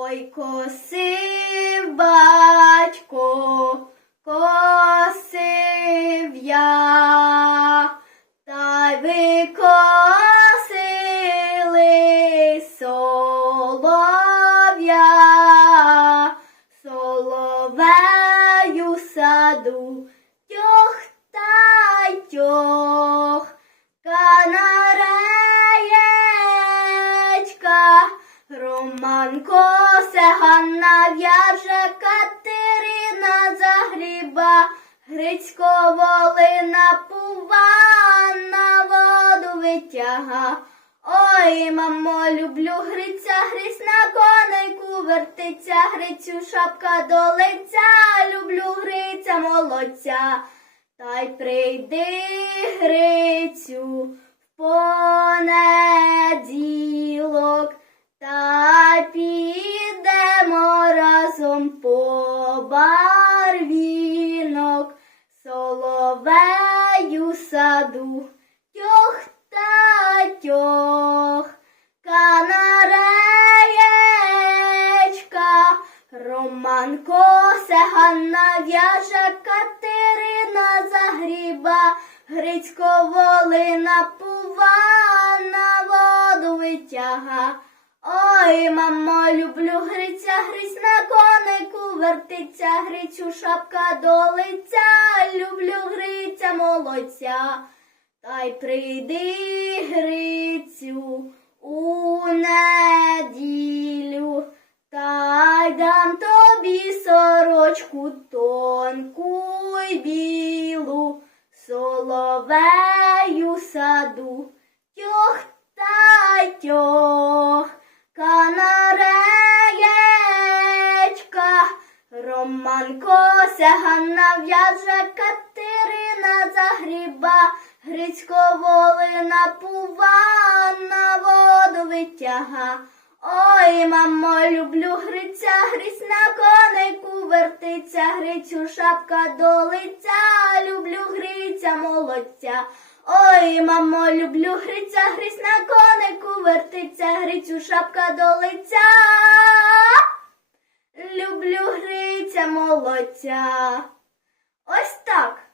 Ой, косив батько, косив я, та й викосили солов'я, соловею саду, тьох та й тьох, канареєчка, Романко Ганна в'яже Катерина загріба, Грицько волина пува на воду витяга. Ой, мамо, люблю Гриця, Гриць на конейку вертиться, Грицю шапка до лиця, люблю Гриця молодця. Та й прийди, Грицю, в понеділок, та й барвінок, соловею саду, тьох та тьох, канареєчка, Романко Ганна в'яже Катерина загріба, Грицько волина пува на воду витяга. Ой, мамо, люблю Гриця, Гриць на конику вертиться, Грицю шапка до лиця, люблю Гриця молодця. Та й прийди, Грицю, у неділю, та й дам тобі сорочку тонку й білу, соловею саду, тьох та тьох, Романко Ганна в'яже Катерина загріба, Грицько волина пува на воду витяга. Ой, мамо, люблю Гриця, Гриць на конейку вертиться, Грицю шапка до лиця, люблю Гриця молодця. Ой, мамо, люблю Гриця, Гриць на конику вертиться, Грицю шапка до лиця. Люблю Гриця молодця. Ось так.